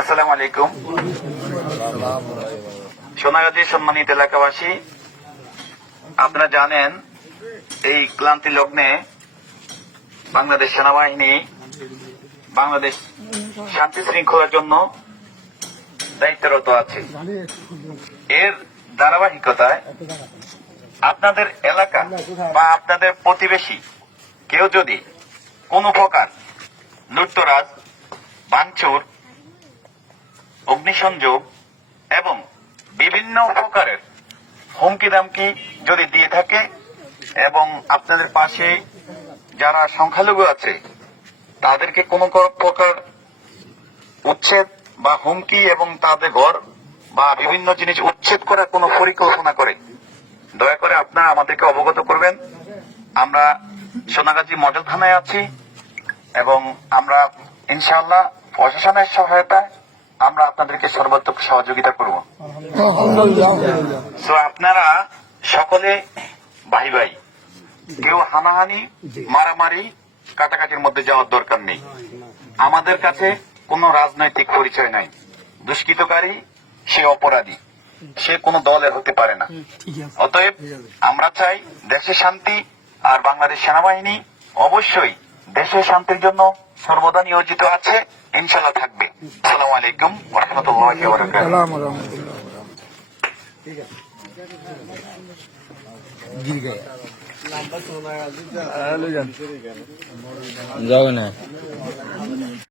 আসসালামু আলাইকুম। সোনাগাজী সম্মানিত এলাকাবাসী, আপনারা জানেন এই ক্লান্তি লগ্নে বাংলাদেশ সেনাবাহিনী বাংলাদেশ শান্তি শৃঙ্খলার জন্য দায়িত্বরত আছে। এর ধারাবাহিকতায় আপনাদের এলাকা বা আপনাদের প্রতিবেশী কেউ যদি কোন প্রকার লুটতরাজ, ভাঙচুর, অগ্নিসংযোগ এবং বিভিন্ন প্রকারের হুমকি দামকি যদি দিয়ে থাকে এবং আপনাদের পাশে যারা সংখ্যালঘু আছে তাদেরকে কোনো প্রকার উচ্ছেদ বা হুমকি এবং তাদের ঘর বা বিভিন্ন জিনিস উচ্ছেদ করার কোনো পরিকল্পনা করে, দয়া করে আপনারা আমাদেরকে অবগত করবেন। আমরা সোনাগাজী মডেল থানায় আছি এবং আমরা ইনশাআল্লাহ প্রশাসনের সহায়তায় আমরা আপনাদেরকে সর্বাত্মক সহযোগিতা করব। তো আপনারা সকলে ভাই ভাই, কেউ হানাহানি, মারামারি, কাটাকাটির মধ্যে যাওয়ার দরকার নেই। আমাদের কাছে কোনো রাজনৈতিক পরিচয় নাই। দুষ্কৃতকারী সে অপরাধী, সে কোনো দলের হতে পারে না। অতএব আমরা চাই দেশে শান্তি, আর বাংলাদেশ সেনাবাহিনী অবশ্যই দেশের শান্তির জন্য সর্বদা নিয়োজিত আছে, ইনশাল্লাহ থাকবে। আসসালামু আলাইকুম ওয়া রাহমাতুল্লাহি ওয়া বারাকাতুহু। যাও না।